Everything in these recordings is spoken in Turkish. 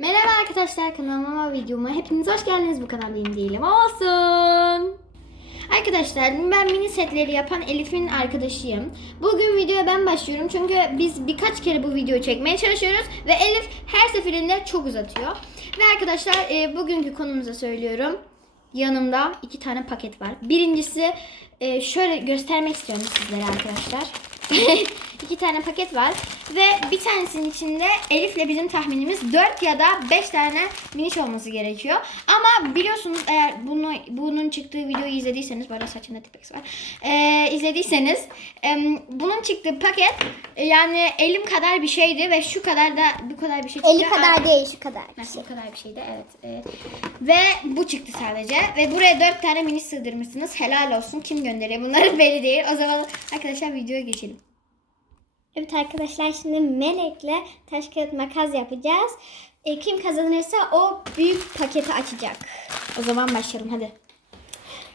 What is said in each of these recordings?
Merhaba arkadaşlar kanalıma videoma hepiniz hoş geldiniz bu kadar yeni değilim olsun. Arkadaşlar ben mini setleri yapan Elif'in arkadaşıyım. Bugün videoya ben başlıyorum çünkü biz birkaç kere bu videoyu çekmeye çalışıyoruz ve Elif her seferinde çok uzatıyor. Ve arkadaşlar e, bugünkü konumuza söylüyorum. Yanımda iki tane paket var. Birincisi e, şöyle göstermek istiyorum sizlere arkadaşlar. iki tane paket var ve bir tanesinin içinde Elif'le bizim tahminimiz 4 ya da 5 tane miniş olması gerekiyor. Ama biliyorsunuz eğer bunu bunun çıktığı videoyu izlediyseniz bu arada saçında tipex var. Ee, izlediyseniz em, bunun çıktığı paket e, yani elim kadar bir şeydi ve şu kadar da bu kadar bir şey çıktı. Eli kadar değil şu kadar. Ha, o kadar bir şeydi evet. Ee, ve bu çıktı sadece. Ve buraya dört tane mini sığdırmışsınız. Helal olsun. Kim gönderiyor bunları belli değil. O zaman arkadaşlar videoya geçelim. Evet arkadaşlar şimdi Melek'le taş kağıt makas yapacağız. E, kim kazanırsa o büyük paketi açacak. O zaman başlayalım hadi.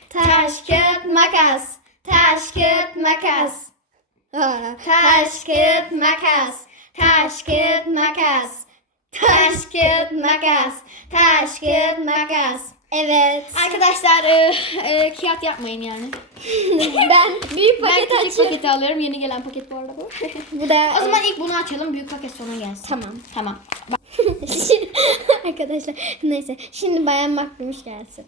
Taş kağıt makas. Taş kağıt makas. Taş kağıt makas. Taş kağıt makas. Taş kağıt makas. Taş kağıt makas. Evet. Arkadaşlar e, e, kağıt yapmayın yani. ben büyük Ben paket küçük açıyorum. paketi alıyorum. Yeni gelen paket bu arada bu. Bu da o zaman ilk bunu açalım. Büyük paket sonra gelsin. Tamam. Tamam. Arkadaşlar neyse şimdi bayan makbumuş gelsin.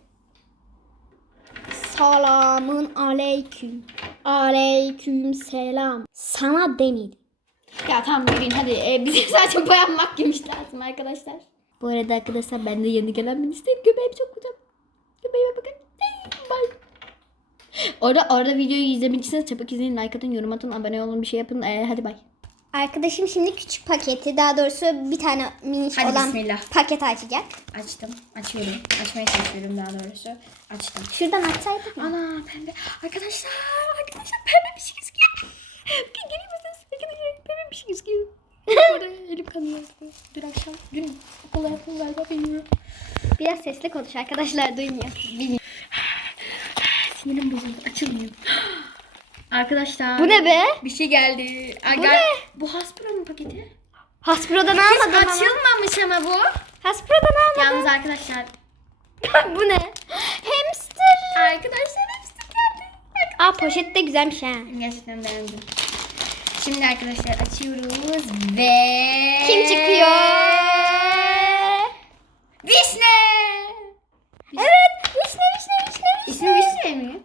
Salamın aleyküm. Aleyküm selam. Sana demedim. Ya tamam yürüyün hadi. E, bize sadece boyanmak gümüş lazım arkadaşlar. Bu arada arkadaşlar ben de yeni gelen ministeyim. Göbeğim çok güzel. Göbeğime bakın. Bye. Orada, orada videoyu izlemek çabuk izleyin, like atın, yorum atın, abone olun, bir şey yapın. E, hadi bay. Arkadaşım şimdi küçük paketi daha doğrusu bir tane minik Hadi olan bismillah. paketi açacak. Açtım. Açıyorum. Açmaya çalışıyorum daha doğrusu. Açtım. Şuradan açsaydık mı? Ana pembe. Arkadaşlar, arkadaşlar pembe bir şey gözüküyor. Bakın görüyor musunuz? Arkadaşlar pembe bir şey gözüküyor. Orada elim kanıyor. Dün akşam, dün okula yaptım galiba bilmiyorum. Biraz sesli konuş arkadaşlar duymuyor. Bilmiyorum. Sinirim bozuldu. Açılmıyor. Arkadaşlar. Bu ne be? Bir şey geldi. Aa, Bu gel- ne? Bu Hasbro'nun paketi. Hasbro'dan Hiç almadım ama. açılmamış ama bu. Hasbro'dan almadım. Yalnız arkadaşlar. Bu ne? Hamster. Arkadaşlar hepsi geldi. Aa poşet de güzelmiş ha. Gerçekten beğendim. Şimdi arkadaşlar açıyoruz ve... Kim çıkıyor? Vişne! Evet. Vişne vişne vişne vişne. İsmi Vişne mi?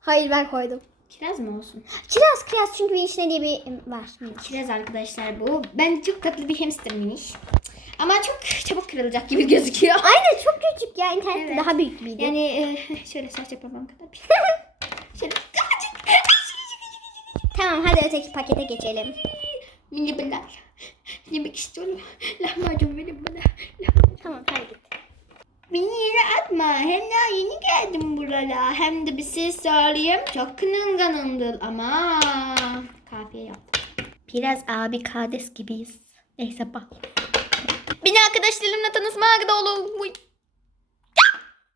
Hayır ben koydum. Kiraz mı olsun? Kiraz kiraz çünkü vişne diye bir var. Kiraz arkadaşlar bu. Ben çok tatlı bir hamster miniş. Ama çok çabuk kırılacak gibi gözüküyor. Aynen çok küçük ya. İnternette Evet. daha büyük miydi? Yani e, şöyle serçe parmağım kadar bir şey. Şöyle Tamam hadi öteki pakete geçelim. mini bunlar. Yemek istiyorum. Lahmacun verin bana. Lahmacun. Tamam hadi git. Beni yere atma. Hem daha yeni geldim buralara. Hem de bir şey söyleyeyim. Çok kınınganımdır ama. Kafiye yaptım. Biraz abi kardeş gibiyiz. Neyse bak. Beni arkadaşlarımla tanışmaya. Uy.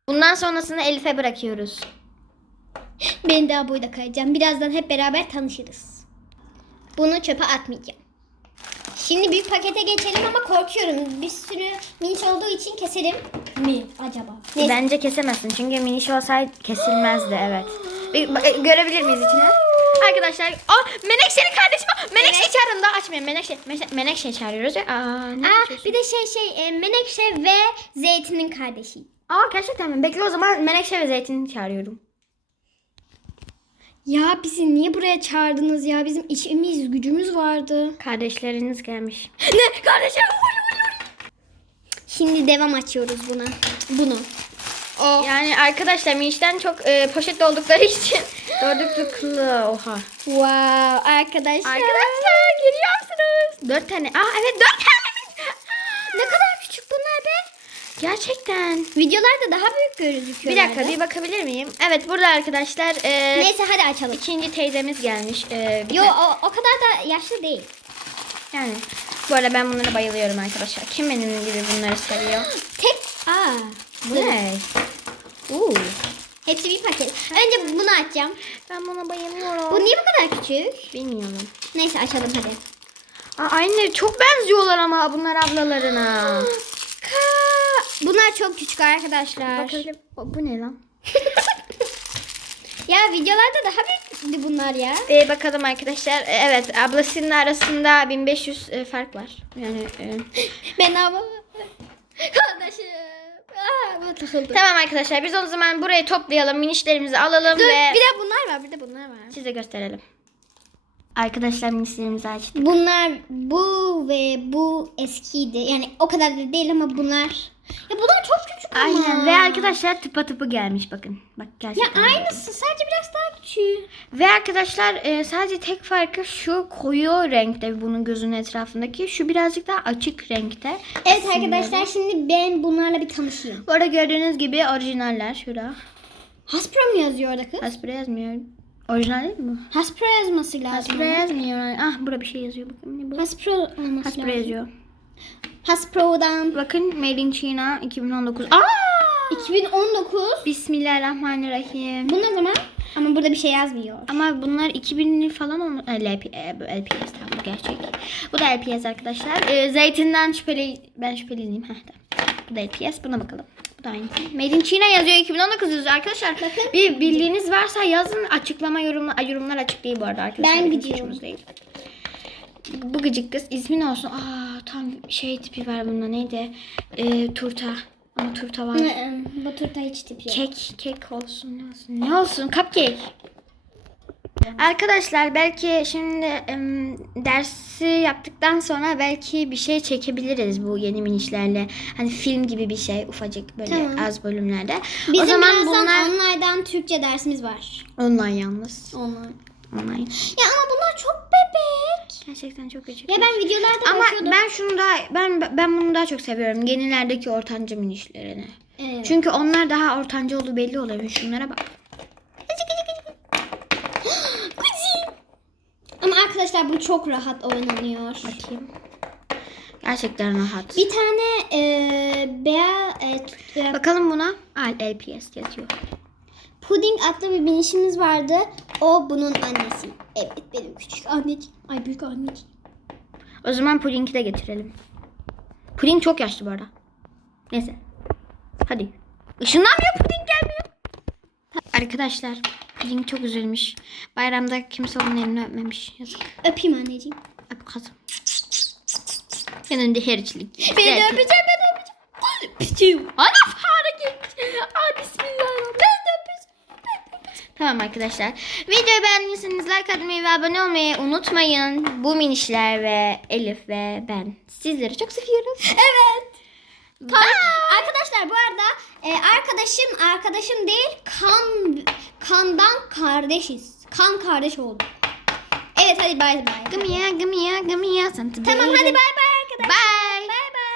Bundan sonrasını Elif'e bırakıyoruz. Ben daha boyda kayacağım. Birazdan hep beraber tanışırız. Bunu çöpe atmayacağım. Şimdi büyük pakete geçelim ama korkuyorum. Bir sürü miniş olduğu için keserim mi acaba? Neyse. Bence kesemezsin çünkü miniş olsaydı kesilmezdi evet. Bir, bak- e, görebilir miyiz içine? Arkadaşlar, aa Menekşe'nin kardeşi var. Menekşe çağırın da açmayın. Menekşe, Menekşe, Menekşe çağırıyoruz ya. Aa, ne Aa, yapıyorsun? bir de şey şey e, Menekşe ve Zeytin'in kardeşi. Aa gerçekten mi? Bekle o zaman Menekşe ve Zeytin'i çağırıyorum. Ya bizi niye buraya çağırdınız ya? Bizim işimiz gücümüz vardı. Kardeşleriniz gelmiş. Ne? Kardeşim? Şimdi devam açıyoruz buna. Bunu. O. Yani arkadaşlar Miniş'ten çok e, poşet oldukları için dördüklü oha. Wow arkadaşlar. Arkadaşlar görüyor musunuz? Dört tane. Aa evet dört tane. Ne kadar. Gerçekten. Videolarda daha büyük gözüküyor. Bir dakika bir bakabilir miyim? Evet burada arkadaşlar e, Neyse hadi açalım. ikinci teyzemiz gelmiş. E, Yo o, o kadar da yaşlı değil. yani bu arada ben bunlara bayılıyorum arkadaşlar. Kim benim gibi bunları seviyor? Tek. Aa. Bu ne? Uuu. Hepsi bir paket. Önce bunu açacağım. Ben buna bayılıyorum. Bu niye bu kadar küçük? Bilmiyorum. Neyse açalım hadi. Aa, aynı çok benziyorlar ama bunlar ablalarına. Bunlar çok küçük arkadaşlar. O, bu ne lan? Ya videolarda daha büyüktü bunlar ya. Ee, bakalım arkadaşlar. Ee, Evet ablasının arasında 1500 e, fark var. Yani e, Ben ama kardeşim. Aa. Tamam arkadaşlar biz o zaman burayı toplayalım. Minişlerimizi alalım Dur ve bir de bunlar var bir de bunlar var. size gösterelim. Arkadaşlar minişlerimizi açtık. Bunlar bu ve bu eskiydi. Yani o kadar da değil ama bunlar. Ya bunlar çok küçük ama. Aynen ve arkadaşlar tıpa tıpı gelmiş bakın. Bak Ya gerçekten. aynısı sadece biraz daha küçük. Ve arkadaşlar e, sadece tek farkı şu koyu renkte bunun gözünün etrafındaki. Şu birazcık daha açık renkte. Evet Simleri. arkadaşlar şimdi ben bunlarla bir tanışayım. Bu arada gördüğünüz gibi orijinaller şurada. Hasbro mu yazıyor orada kız? Hasbro yazmıyor. Orijinal değil mi? Hasbro yazması lazım. Hasbro yazmıyor. Ah burada bir şey yazıyor bakın. Ne bu? Hasbro olması Hasbro lazım. yazıyor. Hasbro'dan Bakın Made in China 2019. Aa! 2019. Bismillahirrahmanirrahim. Bu ne zaman? Ama burada bir şey yazmıyor. Ama bunlar 2000'li falan olma. E, LP, LPS tamam bu gerçek. Bu da LPS arkadaşlar. E, zeytinden şüpheli ben şüpheliyim. Heh. Bu da LPS. Buna bakalım. Bu da aynı. Made in China yazıyor 2019 yazıyor arkadaşlar. Bir bildiğiniz varsa yazın açıklama yorumlar yorumlar açık değil bu arada arkadaşlar. Ben suçumuz değil. Bu gıcık kız ismi ne olsun? Aa tam şey tipi var bunda neydi? E, turta. Ama turta var. Bu turta hiç tip yok. Kek, kek olsun ne olsun? Ne olsun? Cupcake. Arkadaşlar belki şimdi dersi yaptıktan sonra belki bir şey çekebiliriz bu yeni minişlerle. Hani film gibi bir şey ufacık böyle Tamam. az bölümlerde. Bizim o zaman bunlar online'dan Türkçe dersimiz var. online yalnız. Online. Online. Ya ama bunlar çok bebek. Gerçekten çok küçük. Ya ben videolarda Ama bakıyordum. ben şunu daha ben ben bunu daha çok seviyorum. Yenilerdeki ortanca minişlerini. Evet. Çünkü onlar daha ortanca olduğu belli oluyor. Şunlara bak. Kuzim. Ama arkadaşlar bu çok rahat oynanıyor. Bakayım. Gerçekten rahat. Bir tane e, beyaz e, Bakalım buna. Al LPS yazıyor. puding adlı bir binişimiz vardı. O bunun annesi. Evet benim küçük anneciğim. Ay büyük anneciğim. O zaman pudingi de getirelim. Puding çok yaşlı bu arada. Neyse. Hadi. Işınlanmıyor puding gelmiyor. Arkadaşlar puding çok üzülmüş. Bayramda kimse onun elini öpmemiş. Yazık. Öpeyim anneciğim. Öp kızım. Yanında her içlik. Beni de öpeceğim ben de öpeceğim. Öpeceğim. Ana hareket. Ay bismillah. Ben de öpeceğim. Tamam arkadaşlar. Videoyu beğendiyseniz like atmayı ve abone olmayı unutmayın. Bu minişler ve Elif ve ben sizleri çok seviyoruz. Evet. Arkadaşlar bu arada e, arkadaşım arkadaşım değil kan kandan kardeşiz. Kan kardeş olduk. Evet hadi bay bay. Gımya gımya gımya. Tamam hadi bay bay arkadaşlar. Bye.